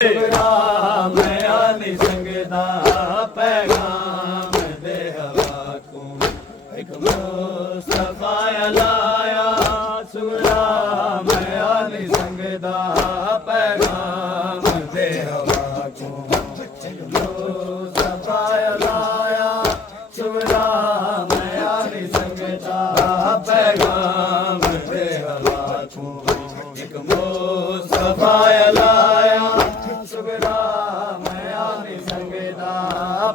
राम आली संगदा पैगाम दे हवा को एक मुस्तफा लाया सुराम आली संगदा पैगाम दे हवा को एक मुस्तफा लाया सुराम आली संगदा पैगाम दे हवा को एक मुस्तफा लाया सुगराम आली संगदा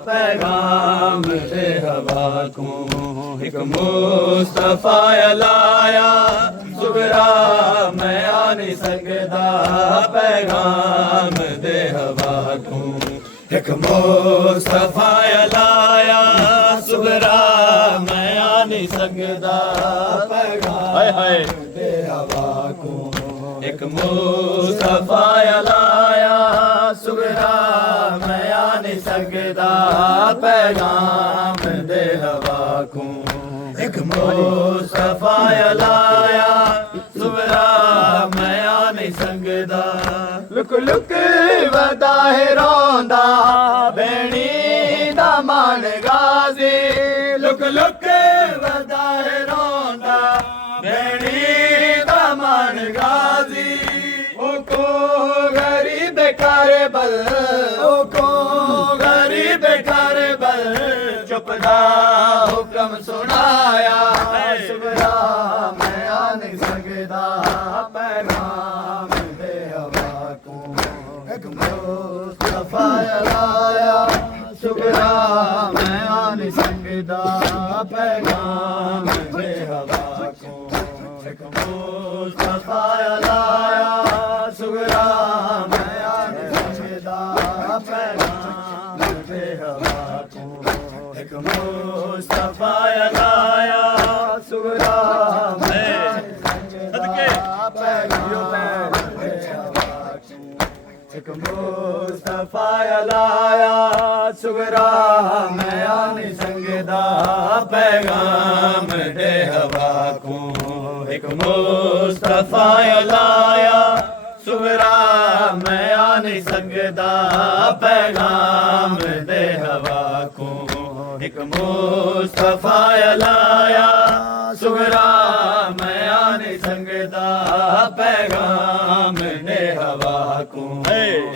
पैगाम दे हवा को एक मुस्तफा लाया सुगराम आली संगदा पैगाम दे हवा को एक मुस्तफा लाया सुगराम आली संगदा पैगाम दे हवा को एक मुस्तफा लाया सुगराम आली संगदा पैगाम दे हवा को एक मुस्तफा लाया सुगराम आली संगदा लुक लुक वदा है रोंदा बेणी दा मान गाजी लुक लुक वदा है रोंदा बेणी दा मान गाजी ओ को गरीब करे बल ओ को गरीब करे बल चुपदा हुक्म सुनाया सुगराम आली संगदा पैगाम दे हवा को एक मुस्तफा लाया सुगराम आली संगदा पैगाम दे हवा को एक मुस्तफा लाया सुगराम आली संगदा पैगाम दे हवा को एक मुस्तफा लाया सुगराम आली संगदा पैगाम दे हवा को एक मुस्तफा लाया सुगराम आली संगदा पैगाम दे हवा को एक मुस्तफा लाया सुगराम आली संगदा पैगाम दे हवा को एक मुस्तफा लाया सुगराम आली संगदा पैगाम दे हवा को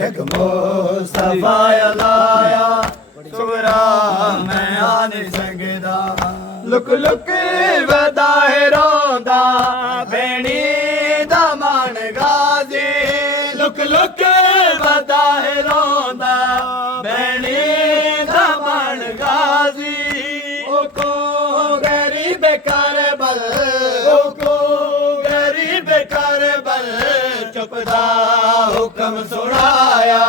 एक मुस्तफा लाया सुगराम आली संगदा लुक लुक वदा है रोंदा बेणी दा मान गाजी लुक लुक वदा है रोंदा बेणी दा मान गाजी ओ को गरीब करे बल ओ को गरीब करे बल चुपदा हुक्म सुनाया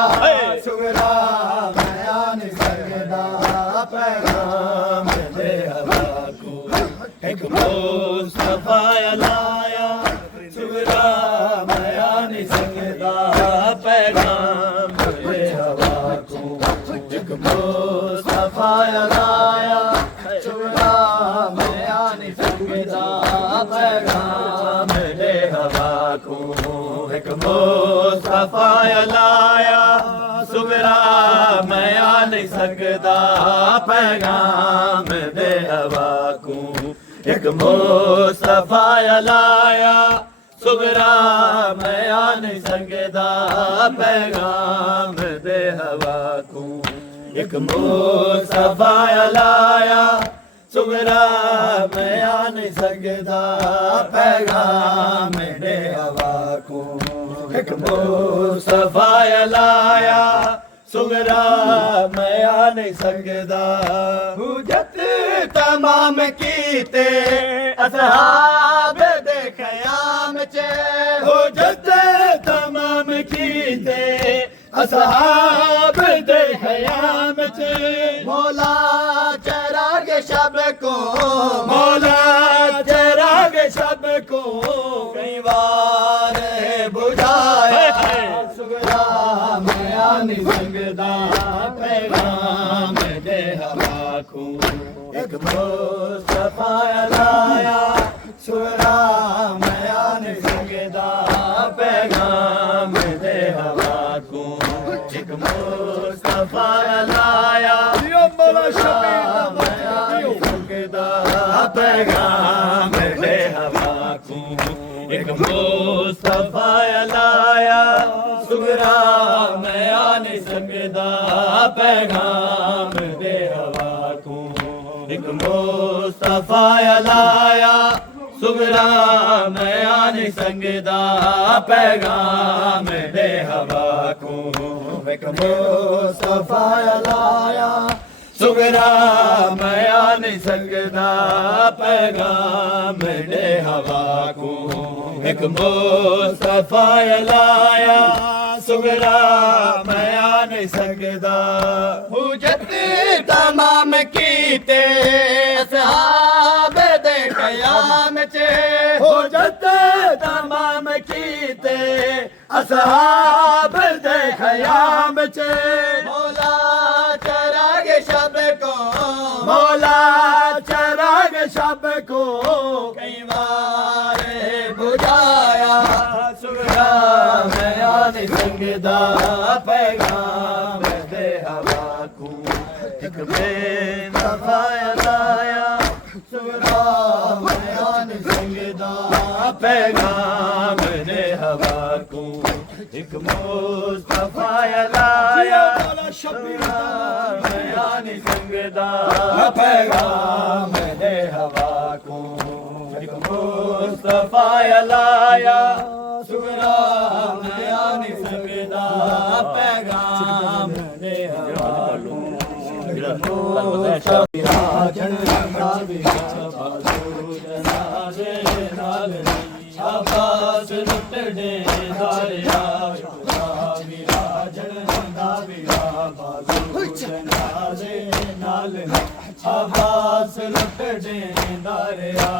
सुगराम आली संगदा पैगाम दे हवा को एक मुस्तफा लाया सुगराम आली संगदा पैगाम दे हवा को एक मुस्तफा लाया सुगराम आली संगदा पैगाम दे हवा को एक मुस्तफा लाया सुगराम आली संगदा पैगाम दे हवा को एक मुस्तफा लाया सुगराम आली संगदा पैगाम दे हवा को एक मुस्तफा लाया सुगराम आली संगदा पैगाम दे हवा को एक मुस्तफा लाया सुगराम आली संगदा हुज्जत तमाम कीते असहाब दे ख़याम चे हुज्जत तमाम कीते असहाब दे ख़याम चे मौला चराग शब को मौला चराग शब को कई बार बुझाया सुगराम आली संगदा पैगाम दे हवा को एक मुस्तफा लाया सुगराम आली संगदा पैगाम दे हवा को एक मुस्तफा लाया मौला शबीर संगदा पैगाम दे हवा को एक मुस्तफा लाया सुगरा मैं आने संगदा पैगाम दे हवा को एक मुस्तफा लाया सुगरा मैं आने संगदा पैगाम दे हवा को एक मुस्तफा लाया सुगरा मैं आने संगदा पैगाम दे हवा को एक मुस्तफा लाया सुगरा मैं आने संगदा हुज्जत तमाम कीते असहाब दे क़याम चे हुज्जत तमाम कीते असहाब दे क़याम चे मौला चराग शब को मौला चराग शब को कई बार बुझाया सुगरा मैं आने संगदा पैगाम दे हवा को एक मुस्तफा लाया सुगरा मैं आने संगदा पैगाम दे हवा को एक मुस्तफा लाया मैं आने संगदा पैगाम दे हवा को एक मुस्तफा लाया सुगरा मैं आने संगदा पैगाम दे हवा को शाबाश लुटड़े दारिया विराजन दाविया बाजू जनाजे नाल शाबाश लुटड़े दारिया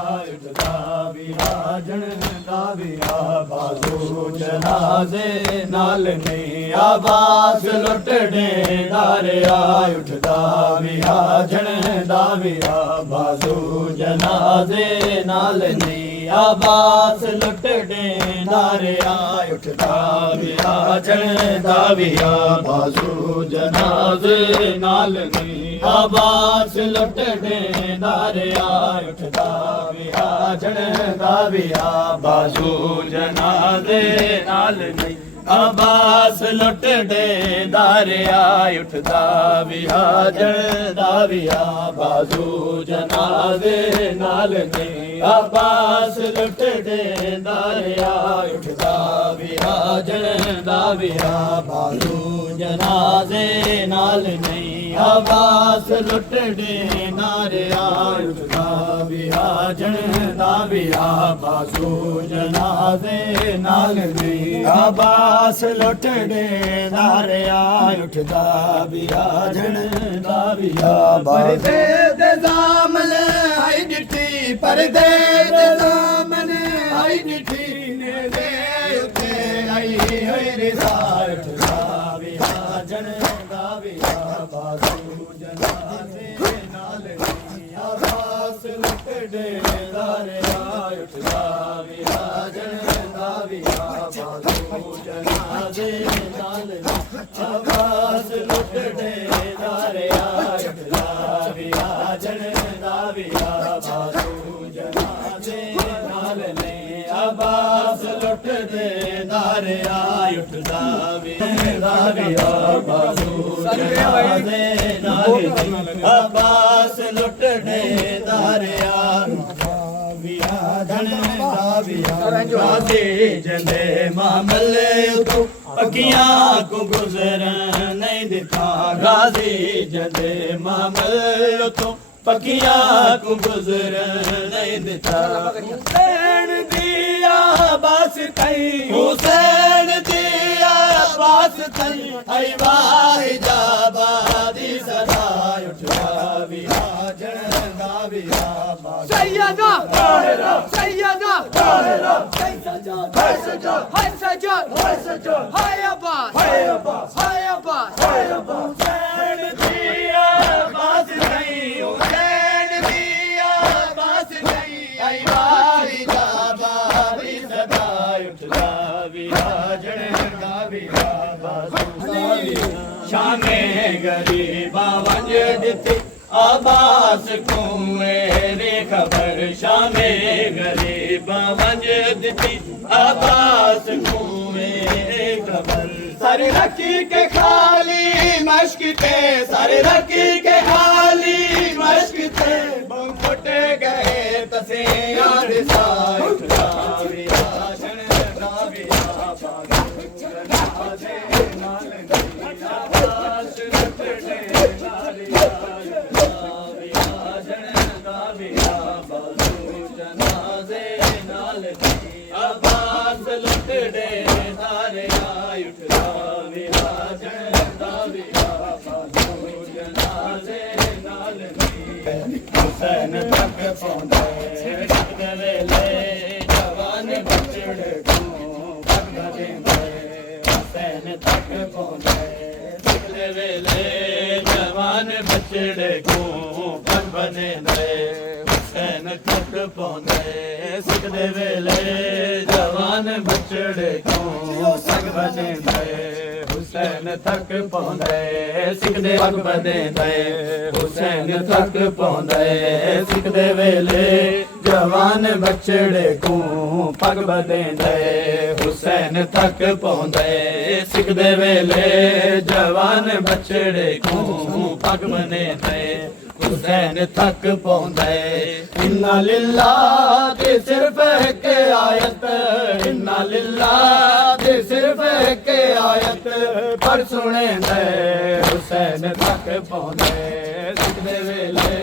विराजन दाविया बाजू जनाजे नाल नहीं आबास लुटड़े दारिया उठदा विराजन दाविया बाजू जनाजे नाल नहीं आबास लुटड़े दारिया उठदा विराजन दाविया बाजू जनाजे नाल नहीं आबास लुटड़े दारिया उठदा विराजन दाविया बाजू जनाजे नाल नहीं आबास लुटड़े दारिया उठदा विराजन दाविया बाजू जनाजे नाल नहीं आबास लुटड़े दारिया उठदा विराजन दाविया बाजू जनाजे नाल नहीं आबास लुटड़े दारिया उठदा विराजन दाविया बाजू जनाजे नाल नहीं आबास लुटड़े दारिया उठदा विराजन दाविया परदे दे दामन आई डिठी परदे दे दामन आई डिठी ने दे उते आई होई रे सार उठदा विराजन दाविया बाजू जनाजे नाल आबास लुटड़े दारिया उठदा विराजन दाविया बाजू जनाजे नाल आबास लुटड़े दारिया उठदा विराजन दाविया बाजू जनाजे नाल ने आबास लुटड़े दारिया उठदा दाविया बाजू जनाजे नाल ने आबास लुटड़े दारिया विराजन दाविया जंदे मामले तो पकियां को गुजर नहीं दिता गाजी जंदे मामले तो पकियां को गुजर नहीं दिता हुसैन दिया बस कई हुसैन दिया बस कई आई वाही जाबादी सदा उठा विराजन दाविया सैयदा सैयदा हाय सजाद हाय सजाद हाय सजाद हाय सजाद हाय अब्बास हाय अब्बास हाय अब्बास हाय अब्बास हुसैन दिया बस नहीं हुसैन दिया बस नहीं आई वारी जाबादी सदा उठा विराजन दाविया बाजू शामे गरीबा वंज दिती आबास कुएं खबर शामे गरीबा वंज दिती आबास कुएं खबर सारे रखी के खाली मश्क थे सारे रखी के खाली मश्क थे बंकुट गए तसे याद सारे अब्बास लुट दे नारे आय उठदा विराजन दा जनाजे नाल हुसैन तक पहुंचे वेले जवान बचड़ को भगदे हुसैन तक पहुंचे वेले जवान बचड़ को भगदे हुसैन तक पहुंचे सिकदे वेले जवान बचड़े को सग बने हुसैन तक पहुंचे सिकदे पग बने हुसैन तक पहुंचे सिकदे वेले जवान बचड़े को पग बने हुसैन तक पहुंचे सिकदे वेले जवान बचड़े को पग बने हुसैन तक पहुंचे इन्ना लिल्लाह दे सिर्फ एक आयत इन्ना लिल्लाह दे सिर्फ एक आयत पर सुने दे हुसैन तक पहुंचे सिकदे वेले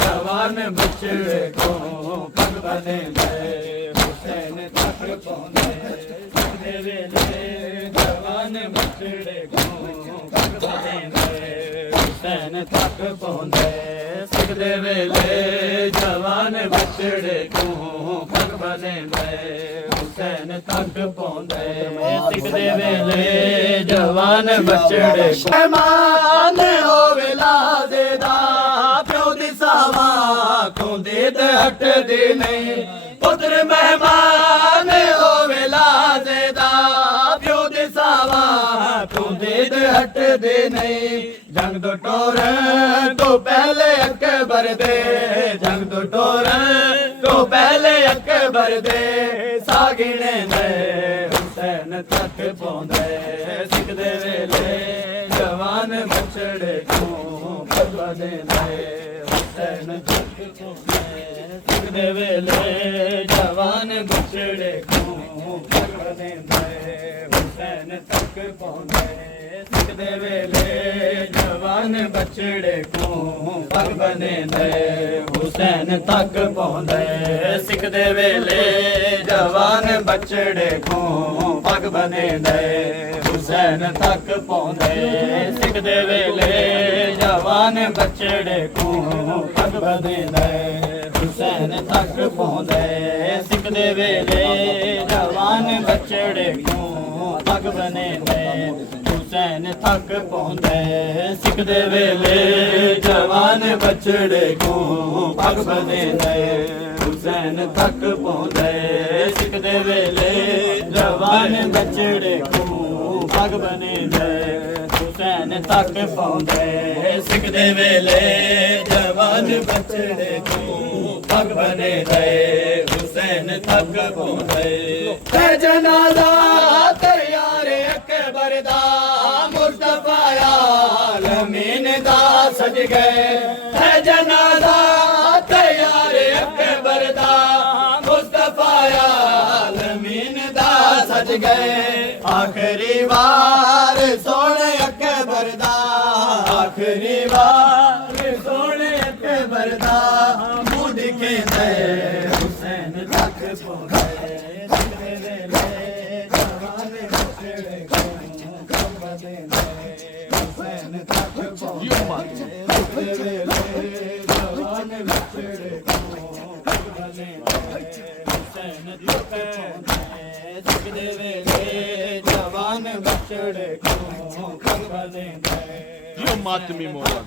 जवान बचड़े को पग बने हुसैन तक पहुंचे सिकदे वेले जवान बचड़े को पग बने हुसैन तक पहुंचे सिकदे वेले जवान बचड़े को पग बने हुसैन तक पहुंचे सिकदे वेले जवान बचड़े को मेहमान हो विलादे दा प्यो दी सावा को दे हट दे नहीं पुत्र मेहमान हो विलादे दा प्यो दी सावा को दे हट दे नहीं जंग दो टोर तो पहले अकबर दे जंग दो टोर तो पहले अकबर दे सागिने दे हुसैन तक पहुंचे सिकदे वेले जवान बचड़े को पग बने हुसैन तक पहुंचे सिकदे वेले जवान बचड़े को पग बने हुसैन तक पहुंचे सिकदे वेले जवान बचड़े को पग बने हुसैन तक पहुंचे सिकदे वेले जवान बचड़े को पग बने हुसैन तक पहुंचे सिकदे वेले जवान बचड़े को पग बने हुसैन तक पहुंचे सिकदे वेले जवान बचड़े को पग बने हुसैन तक पहुंचे सिकदे वेले जवान बचड़े को पग बने हुसैन तक पहुंचे सिकदे वेले जवान बचड़े को पग बने हुसैन तक पहुंचे सिकदे वेले जवान बचड़े को पग बने हुसैन तक पहुंचे जनाजा तैयार अकबर दा मुस्तफा आलमीन दा सज गए है जनाजा तैयार अकबर दा मुस्तफा आलमीन दा सज गए आखिरी बार सोने अकबर दा आखिरी बार सोने अकबर दा मुंह दिखे हुसैन तक पहुंचे हुसैन तक जवान बचड़े को मातमी मौला